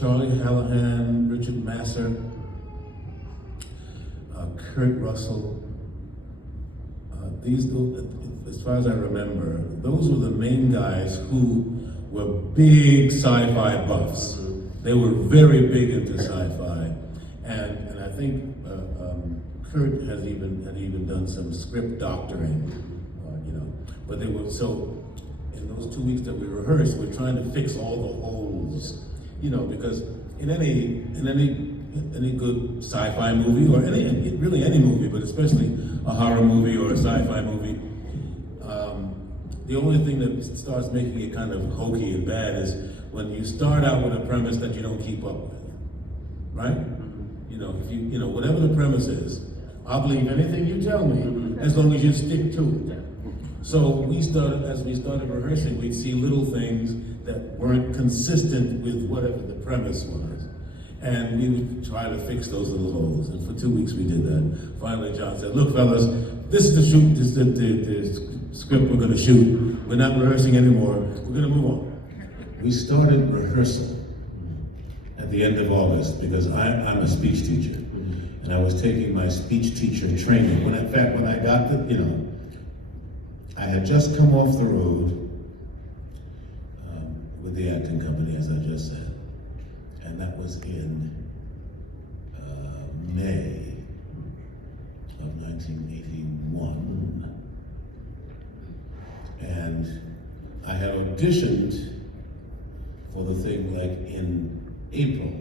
Charlie Hallahan, Richard Masser, Kurt Russell. These, as far as I remember, those were the main guys who were big sci-fi buffs. They were very big into sci-fi, and I think Kurt had even done some script doctoring, you know. But they were so. In those 2 weeks that we rehearsed, we're trying to fix all the holes, you know, because in any good sci-fi movie, or really any movie, but especially a horror movie or a sci-fi movie, the only thing that starts making it kind of hokey and bad is when you start out with a premise that you don't keep up with, right? You know, if you know, whatever the premise is, I'll believe anything you tell me as long as you stick to it. So as we started rehearsing, we'd see little things that weren't consistent with whatever the premise was. And we would try to fix those little holes. And for 2 weeks we did that. Finally, John said, look, fellas, this is the script we're gonna shoot. We're not rehearsing anymore. We're gonna move on. We started rehearsal at the end of August because I'm a speech teacher. And I was taking my speech teacher training. When I got the, you know, I had just come off the road with the acting company, as I just said, and that was in May of 1981. And I had auditioned for the thing like in April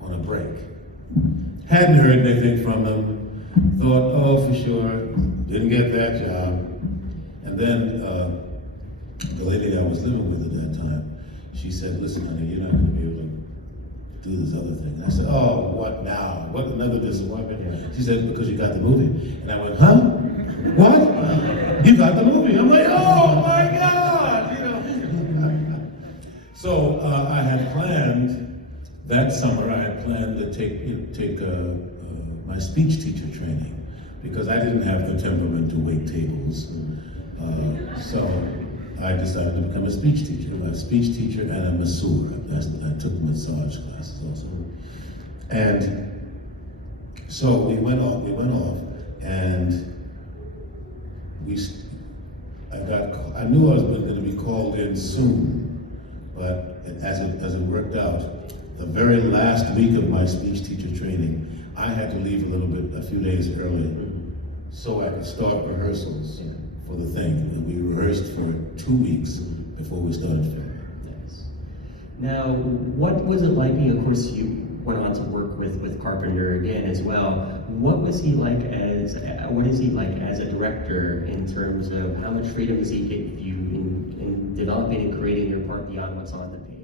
on a break. Hadn't heard anything from them, thought, oh, for sure, didn't get that job. And then the lady that I was living with at that time, she said, listen, honey, you're not going to be able to do this other thing. And I said, oh, what now? What, another disappointment? She said, because you got the movie. And I went, huh? What? You got the movie. I'm like, oh my God! You know. So I had planned, that summer, I had planned to take my speech teacher training because I didn't have the temperament to wait tables. So I decided to become a speech teacher. I'm a speech teacher and a masseur. I took massage classes also. And so we went off, and I knew I was going to be called in soon, but as it worked out, the very last week of my speech teacher training, I had to leave a few days early, so I could start rehearsals for the thing. And we rehearsed for 2 weeks before we started filming. Nice. Now, what was it like? Of course, you went on to work with Carpenter again as well. What is he like as a director in terms of how much freedom does he give you in developing and creating your part beyond what's on the page?